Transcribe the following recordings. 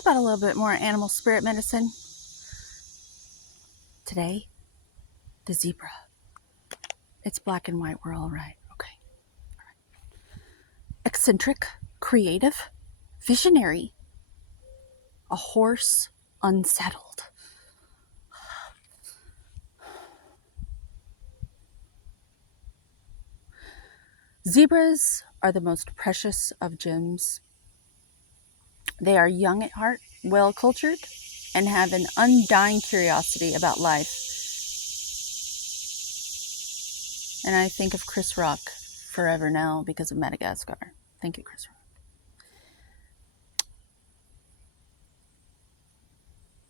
about a little bit more animal spirit medicine? Today, the zebra. It's black and white. We're all right. Okay. Eccentric, creative, visionary. A horse unsettled. Zebras are the most precious of gems. They are young at heart, well cultured, and have an undying curiosity about life. And I think of Chris Rock forever now because of Madagascar. Thank you, Chris Rock.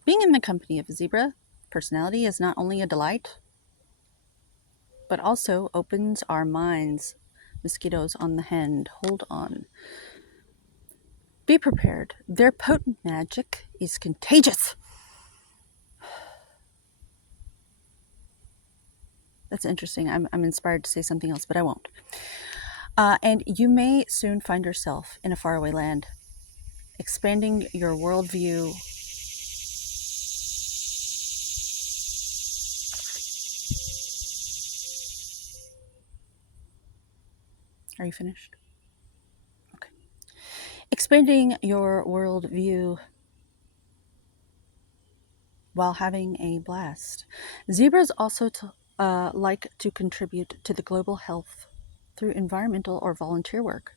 Being in the company of a zebra personality is not only a delight, but also opens our minds. Mosquitoes on the hand, hold on. Be prepared. Their potent magic is contagious. That's interesting. I'm inspired to say something else, but I won't. And you may soon find yourself in a faraway land, expanding your worldview. Are you finished? Okay. Expanding your worldview while having a blast. Zebras also like to contribute to the global health through environmental or volunteer work.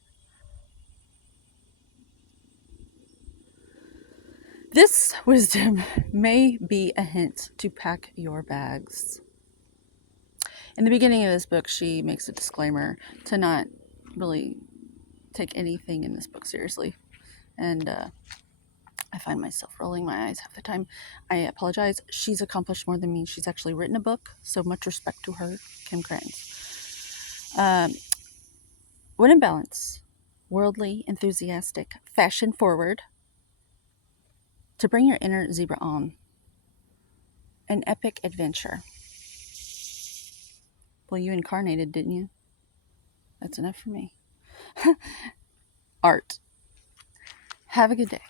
This wisdom may be a hint to pack your bags. In the beginning of this book, she makes a disclaimer to not really take anything in this book seriously. And I find myself rolling my eyes half the time. I apologize. She's accomplished more than me. She's actually written a book, so much respect to her, Kim Krantz. When in balance, worldly, enthusiastic, fashion forward, to bring your inner zebra on. An epic adventure. Well, you incarnated, didn't you? That's enough for me. Art. Have a good day.